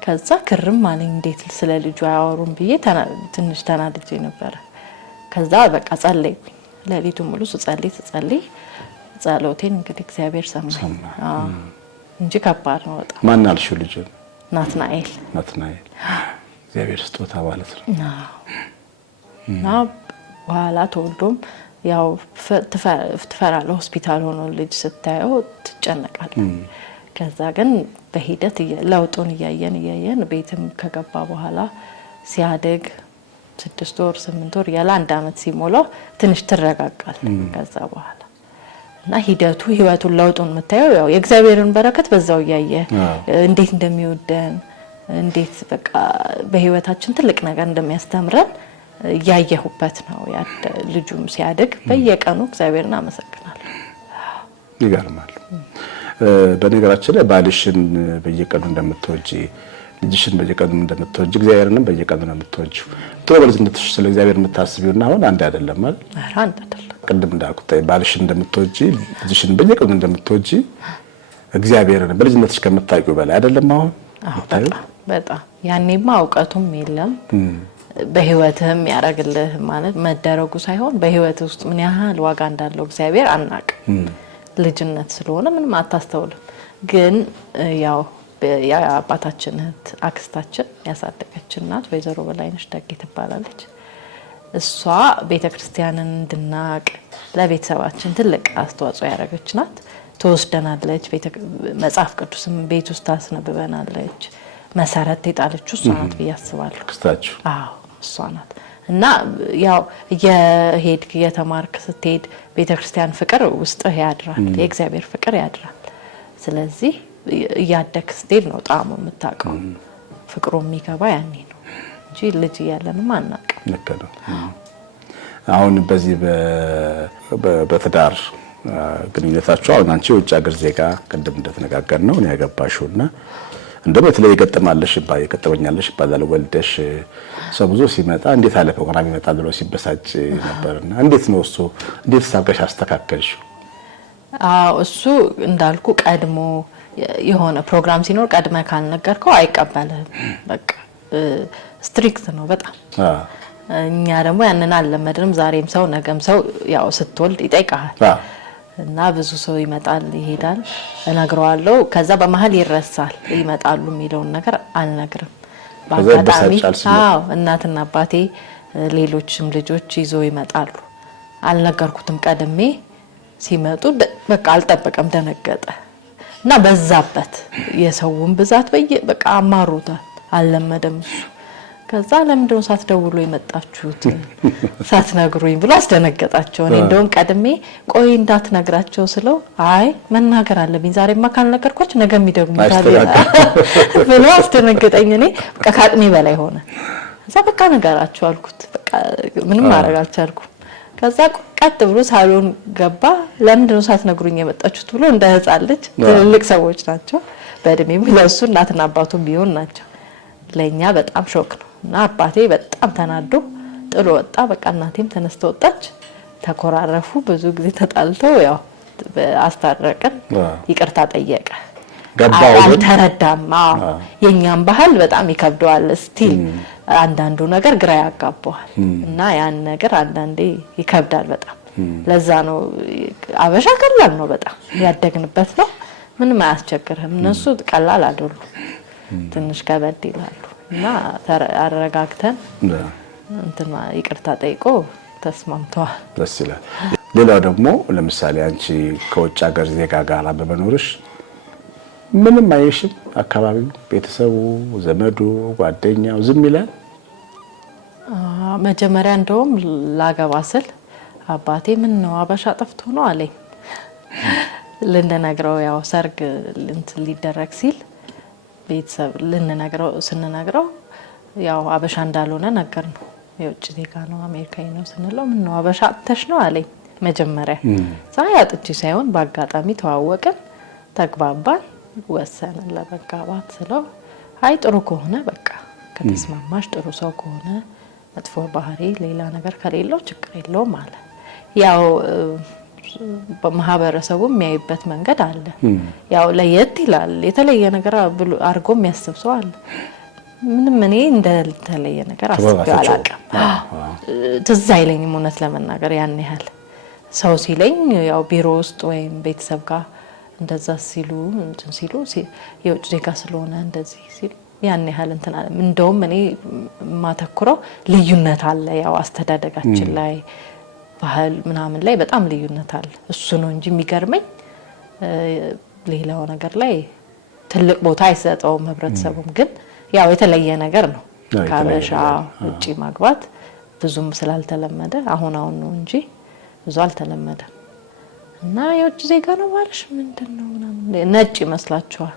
ከዛ ክርም አለኝ እንዴት ስለ ልጁ አያወሩም ብዬ ትንሽ ተናድጄ ነበር። ከዛ በቃ ጸለይኩኝ። ለሊቱ ሙሉ ስጸልይ ጸሎቴን እንግዲህ እግዚአብሔር ሰማኝ። እንጂ ከባድ ነው በጣም። ማን አልሽው ልጅ? ናትናኤል እግዚአብሔር ስጦታ ማለት ነው። እና በኋላ ተወልዶም ያው ትፈራለህ። ሆስፒታል ሆኖ ልጅ ስታየው ትጨነቃለህ። ከዛ ግን በሂደት ለውጡን እያየን ቤትም ከገባ በኋላ ሲያደግ 6 ወር 8 ወር ያለ 1 አመት ሲሞላው ትንሽ ትረጋጋል። ከዛ በኋላ እና ህይወቱን ለውጡን የምታየው ያው የእግዚአብሔርን በረከት በዛው እያየ እንዴት እንደሚወደን እንዴት በቃ በህይወታችን ትልቅ ነገር እንደሚያስተምረን ያየሁበት ነው። ልጁም ሲያድግ በየቀኑ እግዚአብሔርን አመሰግናለሁ። ይገርማል። በነገራችን ላይ ባልሽን በየቀኑ እንደምትወጂ ልጅሽን በየቀኑ እንደምትወጂ እግዚአብሔርንም በየቀኑ እንደምትወጂው ጥሩ በልጅነትሽ ስለ እግዚአብሔር የምታስቢውና አሁን አንድ አይደለም ማለት? ኧረ አንድ አይደለም። ቅድም እንዳልኩት ባልሽን እንደምትወጂ ልጅሽን በየቀኑ እንደምትወጂ እግዚአብሔርን በልጅነትሽ ከምታውቂው በላይ አይደለም አሁን? በጣም ያኔማ እውቀቱም የለም በህይወትም ያረግልህ ማለት መደረጉ ሳይሆን በህይወት ውስጥ ምን ያህል ዋጋ እንዳለው እግዚአብሔር አናውቅም። ልጅነት ስለሆነ ምንም አታስተውልም። ግን ያው የአባታችን እህት አክስታችን ያሳደገችን ናት ወይዘሮ በላይነሽ ደጌ ትባላለች። እሷ ቤተክርስቲያንን እንድናቅ ለቤተሰባችን ትልቅ አስተዋጽኦ ያደረገች ናት። ትወስደናለች። መጽሐፍ ቅዱስም ቤት ውስጥ ታስነብበናለች። መሰረት የጣለችው እሷ ናት ብዬ አስባለሁ። አክስታችሁ? አዎ እሷ ናት። እና ያው የሄድክ የተማርክ ስትሄድ ቤተክርስቲያን ፍቅር ውስጥ ያድራል የእግዚአብሔር ፍቅር ያድራል ስለዚህ ያደክ ስትሄድ ነው ጣሙ የምታውቀው ፍቅሩ የሚገባ ያኔ ነው እንጂ ልጅ ያለንም አናውቅም ልክ ነው አሁን በዚህ በትዳር ግንኙነታችሁ አሁን አንቺ ውጭ ሀገር ዜጋ ቅድም እንደተነጋገር ነው ነው ያገባሽውና እንደው በተለይ የገጠመኛለሽ ባላለ ወልደሽ ሰው ብዙ ሲመጣ እንዴት አለ ፕሮግራም ይመጣል ብሎ ሲበሳጭ ነበርና እንዴት ነው እሱ እንዴት ሳብቀሽ አስተካከልሽው እሱ እንዳልኩ ቀድሞ የሆነ ፕሮግራም ሲኖር ቀድመ ካልነገርከው አይቀበልህም በቃ ስትሪክት ነው በጣም እኛ ደግሞ ያንን አልለመድንም ዛሬም ሰው ነገም ሰው ያው ስትወልድ ይጠይቃል እና ብዙ ሰው ይመጣል ይሄዳል እነግረዋለሁ ከዛ በመሃል ይረሳል ይመጣሉ የሚለውን ነገር አልነግርም በአጋጣሚ እናትና አባቴ ሌሎችም ልጆች ይዞ ይመጣሉ አልነገርኩትም ቀድሜ ሲመጡ በቃ አልጠበቀም ደነገጠ እና በዛበት የሰውን ብዛት በቃ አማሩታል አልለመደም እሱ ከዛ ለምንድነው ሳትደውሉ የመጣችሁት ሳትነግሩኝ ብሎ አስደነገጣቸው እኔ እንደውም ቀድሜ ቆይ እንዳትነግራቸው ስለው አይ መናገር አለብኝ ዛሬማ ካልነገርኳቸው ነገ የሚደግሙታል ብሎ አስደነገጠኝ እኔ በቃ ካቅሜ በላይ ሆነ ከዛ በቃ ነገራቸው አልኩት በቃ ምንም ማድረግ አልቻልኩም ከዛ ቀጥ ብሎ ሳሎን ገባ ለምንድነው ሳትነግሩኝ የመጣችሁት ብሎ እንደ ህፃን ልጅ ትልልቅ ሰዎች ናቸው በእድሜም ለሱ እናትና አባቱ ቢሆን ናቸው ለኛ በጣም ሾክ ነው እና አባቴ በጣም ተናዶ ጥሎ ወጣ በቃ እናቴም ተነስተ ወጣች ተኮራረፉ ብዙ ጊዜ ተጣልተው ያው አስታረቀን ይቅርታ ጠየቀ አልተረዳም የኛም ባህል በጣም ይከብደዋል ስቲል አንዳንዱ ነገር ግራ ያጋባዋል እና ያን ነገር አንዳንዴ ይከብዳል በጣም ለዛ ነው አበሻ ቀላል ነው በጣም ያደግንበት ነው ምንም አያስቸግርም እነሱ ቀላል አይደሉም ትንሽ ከበድ ይላሉ እና አረጋግተን እንትና ይቅርታ ጠይቆ ተስማምተዋል ደስ ይላል ሌላው ደግሞ ለምሳሌ አንቺ ከውጭ ሀገር ዜጋ ጋር በመኖርሽ ምንም አይሽም አካባቢው ቤተሰቡ ዘመዱ ጓደኛው ዝም ይላል መጀመሪያ እንደውም ላገባ ስል አባቴ ምን ነው አበሻ ጠፍቶ ነው አለኝ ልንነግረው ያው ሰርግ ሊደረግ ሲል ቤተሰብ ስንነግረው ያው አበሻ እንዳልሆነ ነገር ነው የውጭ ዜጋ ነው አሜሪካዊ ነው ስንለው ምን ነው አበሻ አጥተሽ ነው አለኝ መጀመሪያ ሳያጥጪ ሳይሆን በአጋጣሚ ተዋወቅን ተግባባን ወሰንን ለመጋባት ስለው አይ ጥሩ ከሆነ በቃ ከተስማማሽ ጥሩ ሰው ከሆነ መጥፎ ባህሪ ሌላ ነገር ከሌለው ችግር የለውም አለ ያው በማህበረሰቡ የሚያይበት መንገድ አለ ያው ለየት ይላል የተለየ ነገር አርጎ የሚያስብ ሰው አለ ምንም እኔ እንደተለየ ነገር አስቤ አላውቅም ትዝ አይለኝም እውነት ለመናገር ያን ያህል ሰው ሲለኝ ያው ቢሮ ውስጥ ወይም ቤተሰብ ጋር እንደዛ ሲሉ የውጭ ዜጋ ስለሆነ እንደዚህ ሲሉ ያን ያህል እንትና እንደውም እኔ ማተኩረው ልዩነት አለ ያው አስተዳደጋችን ላይ ባህል ምናምን ላይ በጣም ልዩነት አለ እሱ ነው እንጂ የሚገርመኝ ሌላው ነገር ላይ ትልቅ ቦታ አይሰጠውም ህብረተሰቡም ግን ያው የተለየ ነገር ነው ካበሻ ውጪ ማግባት ብዙም ስላልተለመደ አሁን ነው እንጂ ብዙ አልተለመደም እና የውጭ ዜጋ ነው ባልሽ ምንድነው ምናምን ነጭ ይመስላችኋል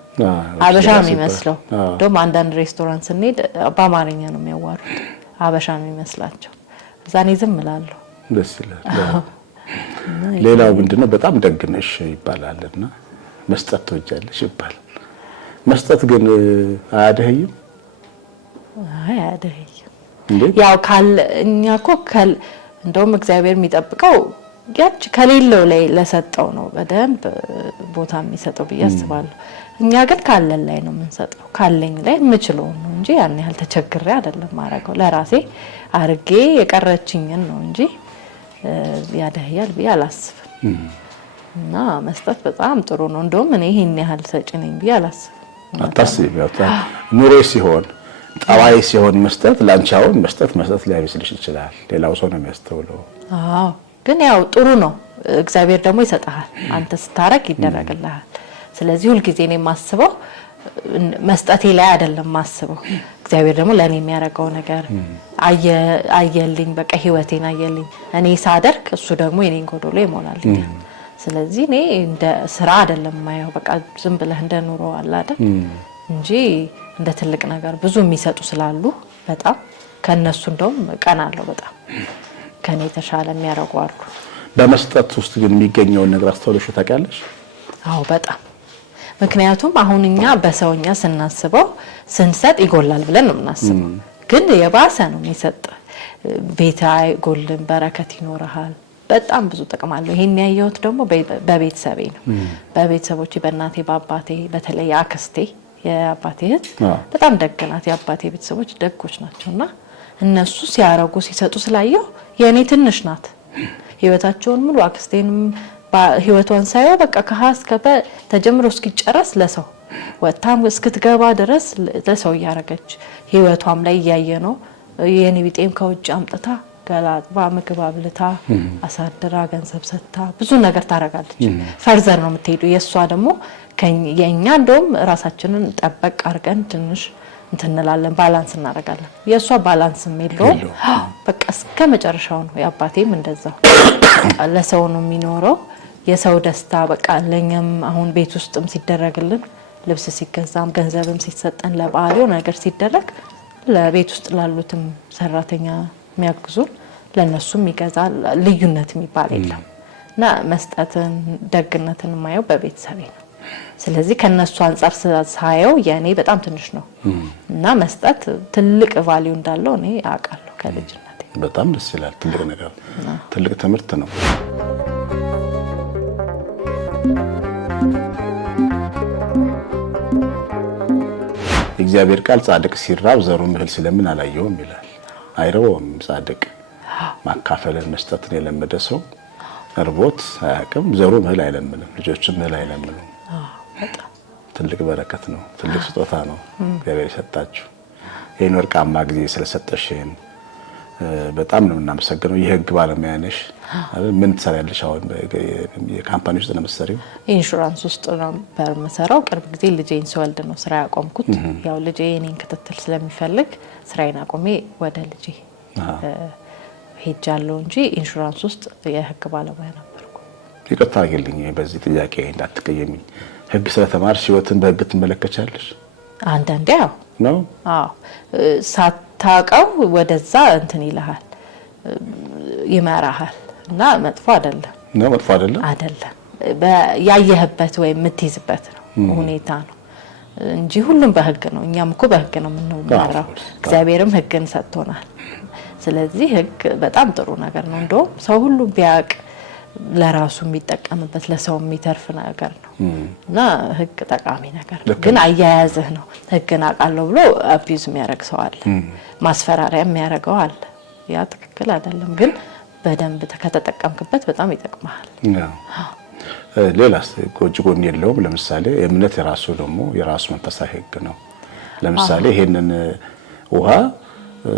አበሻ ነው የሚመስለው ደግሞ አንዳንድ ሬስቶራንት ስንሄድ በአማርኛ ነው የሚያዋሩት አበሻ ነው የሚመስላቸው ዛኔ ዝም እላለሁ ደስ ይላል ሌላው ምንድነው በጣም ደግነሽ ይባላልና መስጠት ትወጃለሽ ይባላል መስጠት ግን አያደህይም አያደህይም ያው እኛ እኮ እንደውም እግዚአብሔር የሚጠብቀው ያች ከሌለው ላይ ለሰጠው ነው በደንብ ቦታ የሚሰጠው በያስባለሁ እኛ ግን ካለን ላይ ነው የምንሰጠው ካለኝ ላይ የምችለው ነው እንጂ ያን ያህል ተቸግሬ አይደለም ማረገው ለራሴ አርጌ የቀረችኝን ነው እንጂ ያደህያል ብዬ አላስብም እና መስጠት በጣም ጥሩ ነው እንደውም እኔ ይሄን ያህል ሰጪ ነኝ ብዬ አላስብም አታስቢ ኑሮ ሲሆን ጣዋይ ሲሆን መስጠት ላንቻው መስጠት ሊያብስልሽ ይችላል ሌላው ሰው ነው የሚያስተውለው ግን ያው ጥሩ ነው እግዚአብሔር ደግሞ ይሰጣል አንተ ስታረክ ይደረግልሃል ስለዚህ ሁሉ ጊዜ እኔ ማስበው መስጠቴ ላይ አይደለም ማስበው እግዚአብሔር ደግሞ ለኔ የሚያረጋው ነገር አየልኝ። በቃ ህይወቴን አየልኝ። እኔ ሳደርግ እሱ ደግሞ የኔን ጎዶሎ ይሞላልኝ። ስለዚህ እኔ እንደ ስራ አይደለም ማየው፣ በቃ ዝም ብለህ እንደ ኑሮ አለ አይደል እንጂ እንደ ትልቅ ነገር ብዙ የሚሰጡ ስላሉ በጣም ከነሱ እንደውም ቀናለሁ። በጣም ከኔ ተሻለ የሚያረጉ አሉ። በመስጠት ውስጥ ግን የሚገኘውን ነገር አስተውለሽ ታውቂያለሽ? አዎ በጣም። ምክንያቱም አሁን እኛ በሰውኛ ስናስበው ስንሰጥ ይጎላል ብለን ነው የምናስበው፣ ግን የባሰ ነው የሚሰጥ። ቤት አይጎልም፣ በረከት ይኖርሃል። በጣም ብዙ ጥቅም አለው። ይሄን ያየሁት ደግሞ በቤተሰቤ ነው። በቤተሰቦቼ በእናቴ በአባቴ፣ በተለይ አክስቴ የአባቴ እህት በጣም ደግ ናት። የአባቴ ቤተሰቦች ደጎች ናቸውና እነሱ ሲያረጉ ሲሰጡ ስላየው የኔ ትንሽ ናት። ህይወታቸውን ሙሉ አክስቴንም ህይወቷን ሳይው በቃ ከሀስከበ ተጀምሮ እስኪጨረስ ለሰው ወጣም እስክትገባ ድረስ ለሰው ያረጋች ህይወቷም ላይ ያየ ነው። የኔ ቢጤም ከውጭ አምጥታ ገላጥባ ምግብ አብልታ አሳድራ ገንዘብ ሰጥታ ብዙ ነገር ታረጋለች። ፈርዘር ነው የምትሄዱ። የሷ ደግሞ የኛ እንደውም ራሳችንን ጠበቅ አርገን ትንሽ እንትንላለን፣ ባላንስ እናረጋለን። የሷ ባላንስ የለው በቃ እስከ መጨረሻው ነው። የአባቴም እንደዛው ለሰው ነው የሚኖረው። የሰው ደስታ በቃ ለኛም አሁን ቤት ውስጥም ሲደረግልን ልብስ ሲገዛም ገንዘብም ሲሰጠን ለባህሪው ነገር ሲደረግ ለቤት ውስጥ ላሉትም ሰራተኛ የሚያግዙን ለነሱም ይገዛል። ልዩነት የሚባል የለም እና መስጠትን ደግነትን ማየው በቤተሰቤ ነው። ስለዚህ ከነሱ አንፃር ሳየው የኔ በጣም ትንሽ ነው እና መስጠት ትልቅ ቫልዩ እንዳለው እኔ አውቃለሁ ከልጅነቴ። በጣም ደስ ይላል። ትልቅ ነገር ትልቅ ትምህርት ነው። እግዚአብሔር ቃል ጻድቅ ሲራብ ዘሩን እህል ስለምን አላየውም ይላል። አይረውም። ጻድቅ ማካፈልን መስጠትን የለመደ ሰው እርቦት አያውቅም። ዘሩን እህል አይለምንም፣ ልጆችም እህል አይለምንም። ትልቅ በረከት ነው። ትልቅ ስጦታ ነው እግዚአብሔር የሰጣችሁ። ይሄን ወርቃማ ጊዜ ስለሰጠሽን በጣም ነው እናመሰግነው። የህግ ባለሙያ ነሽ አይደል? ምን ትሰሪያለሽ አሁን? የካምፓኒ ውስጥ ነው የምትሰሪው? ኢንሹራንስ ውስጥ ነው በመሰራው። ቅርብ ጊዜ ልጄን ስወልድ ነው ስራ ያቆምኩት። ያው ልጄ የኔን ክትትል ስለሚፈልግ ስራዬን አቆሜ ወደ ልጄ ሄጃለሁ እንጂ ኢንሹራንስ ውስጥ የህግ ባለሙያ ነበርኩ። ይቅርታ አድርጊልኝ በዚህ ጥያቄ እንዳትቀየሚኝ። ህግ ስለተማርሽ ህይወትን በህግ ትመለከቻለሽ? አንዳንዴ ያው ነው። አዎ ሳታውቀው ወደዛ እንትን ይልሃል፣ ይመራሃል እና መጥፎ አይደለም ነው። መጥፎ አይደለም አይደለም። ያየህበት ወይ የምትይዝበት ነው ሁኔታ ነው እንጂ ሁሉም በህግ ነው። እኛም እኮ በህግ ነው የምንመራው። እግዚአብሔርም ህግን ሰጥቶናል። ስለዚህ ህግ በጣም ጥሩ ነገር ነው። እንደውም ሰው ሁሉ ቢያውቅ ለራሱ የሚጠቀምበት ለሰው የሚተርፍ ነገር ነው እና ህግ ጠቃሚ ነገር ነው። ግን አያያዝህ ነው። ህግን አውቃለሁ ብሎ አቢዩዝ የሚያደርግ ሰው አለ፣ ማስፈራሪያ የሚያደርገው አለ። ያ ትክክል አይደለም። ግን በደንብ ከተጠቀምክበት በጣም ይጠቅማል። ሌላስ ጎጂ ጎን የለውም? ለምሳሌ እምነት የራሱ ደግሞ የራሱ መንፈሳዊ ህግ ነው። ለምሳሌ ይሄንን ውሃ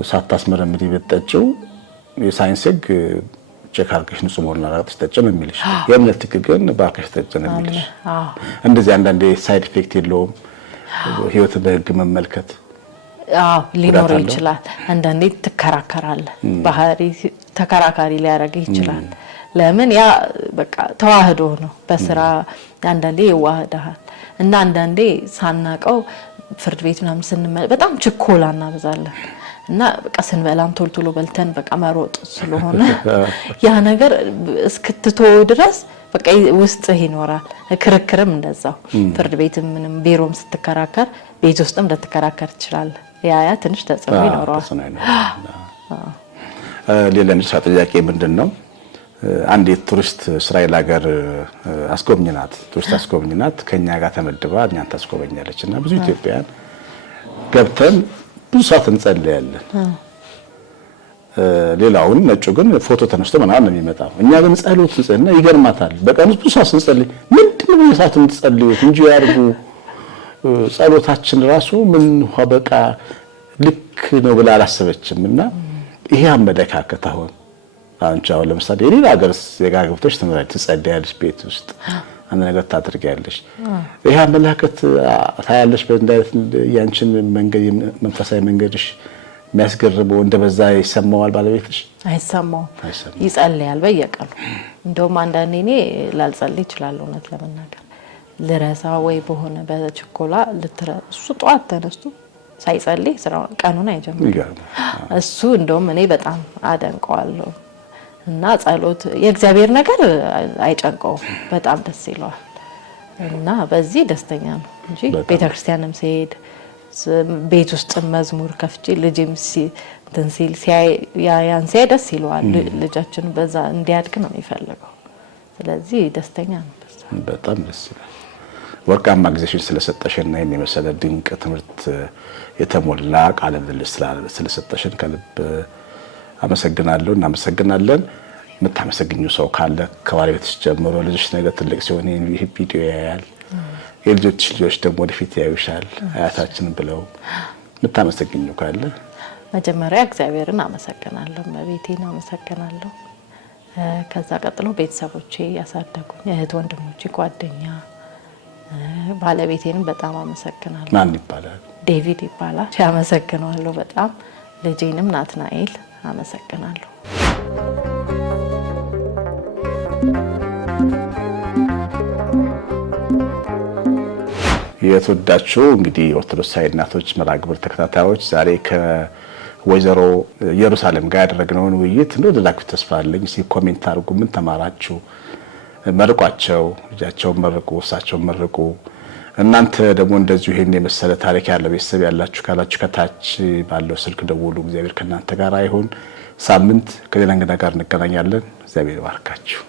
ሳታስመረምሪ ብትጠጪው የሳይንስ ህግ ቼክ አድርገሽ ንጹህ መሆኑን አረጋግጠሽ ጠጪ ነው የሚልሽ። የእምነት ህግ ግን ባርከሽ ጠጪ ነው የሚልሽ። እንደዚህ አንዳንዴ ሳይድ ኢፌክት የለውም ህይወት በህግ መመልከት? ሊኖር ይችላል። አንዳንዴ ትከራከራለህ። ባህሪ ተከራካሪ ሊያደርግ ይችላል። ለምን ያ በቃ ተዋህዶ ነው። በስራ አንዳንዴ ይዋህዳል እና አንዳንዴ ሳናቀው ፍርድ ቤት ምናምን ስንመጣ በጣም ችኮላ እናበዛለን እና በቃ ስንበላም ቶሎ በልተን በቃ መሮጥ ስለሆነ ያ ነገር እስክትተው ድረስ በቃ ውስጥ ይኖራል። ክርክርም እንደዛው ፍርድ ቤትም ምንም ቢሮም ስትከራከር ቤት ውስጥም ልትከራከር ትችላለህ። ያ ትንሽ ተጽዕኖ ይኖረዋል። ሌላ ጥያቄ ምንድነው? አንድ ቱሪስት እስራኤል ሀገር አስጎብኝናት ቱሪስት አስጎብኝናት ከኛ ጋር ተመድባ እኛን ታስጎበኛለችና ብዙ ኢትዮጵያውያን ገብተን ብዙ ሰዓት እንጸልያለን። ሌላውን ነጩ ግን ፎቶ ተነስቶ ምናምን ነው የሚመጣው። እኛ ግን ጸሎት እንጸልና ይገርማታል። በቀን ብዙ ሰዓት እንጸልይ። ምንድነው የሰዓት እንጸልዩት እንጂ ያርጉ ጸሎታችን ራሱ ምን በቃ ልክ ነው ብላ አላሰበችምና ይሄ አመለካከት አሁን አንቺ ለምሳሌ የሌላ ሀገር ዜጋ ገብተሽ ትጸልያለሽ ቤት ውስጥ አንድ ነገር ታድርጊያለሽ። ይሄ አመለካከት ታያለሽ በእንዳይት ያንቺን መንገድ መንፈሳዊ መንገድሽ የሚያስገርመው እንደበዛ ይሰማዋል ባለቤትሽ? አይሰማው ይጸልያል በየቀኑ። እንደውም አንዳንዴ እኔ ላልጸልይ እችላለሁ እውነት ለመናገር ልረሳ ወይ በሆነ በችኮላ እሱ ጠዋት ተነስቶ ሳይጸልይ ስራው ቀኑን አይጀምርም። እሱ እንደውም እኔ በጣም አደንቀዋለሁ። እና ጸሎት የእግዚአብሔር ነገር አይጨንቀውም፣ በጣም ደስ ይለዋል። እና በዚህ ደስተኛ ነው እንጂ ቤተክርስቲያንም ሲሄድ ቤት ውስጥ መዝሙር ከፍቼ ልጅም ሲል ያን ሲያይ ደስ ይለዋል። ልጃችን በዛ እንዲያድግ ነው የሚፈልገው። ስለዚህ ደስተኛ ነው። በጣም ደስ ይላል። ወርቃማ ጊዜሽን ስለሰጠሽና የመሰለ ድንቅ ትምህርት የተሞላ ቃለ ምልልስ ስለሰጠሽን ከልብ አመሰግናለሁ። እናመሰግናለን። የምታመሰግኙ ሰው ካለ ከባለቤትሽ ጀምሮ ልጅሽ ነገ ትልቅ ሲሆን ይሄ ቪዲዮ ያያል፣ የልጆችሽ ልጆች ደግሞ ወደፊት ያዩሻል አያታችን ብለው የምታመሰግኙ ካለ? መጀመሪያ እግዚአብሔርን አመሰግናለሁ፣ እመቤቴን አመሰግናለሁ። ከዛ ቀጥሎ ቤተሰቦቼ ያሳደጉኝ እህት ወንድሞቼ፣ ጓደኛ ባለቤቴንም በጣም አመሰግናለሁ። ማን ይባላል? ዴቪድ ይባላል። ያመሰግናለሁ በጣም። ልጄንም ናትናኤል አመሰግናለሁ። የተወዳችሁ እንግዲህ ኦርቶዶክሳዊ እናቶች መርሃ ግብር ተከታታዮች ዛሬ ከወይዘሮ ኢየሩሳሌም ጋር ያደረግነውን ውይይት እንደወደዳችሁ ተስፋ አለኝ። እስኪ ኮሜንት አድርጉ። ምን ተማራችሁ? መርቋቸው፣ ልጃቸውን መርቁ፣ እሳቸውን መርቁ። እናንተ ደግሞ እንደዚሁ ይሄን የመሰለ ታሪክ ያለው ቤተሰብ ያላችሁ ካላችሁ ከታች ባለው ስልክ ደውሉ። እግዚአብሔር ከእናንተ ጋር ይሁን። ሳምንት ከሌላ እንግዳ ጋር እንገናኛለን። እግዚአብሔር ይባርካችሁ።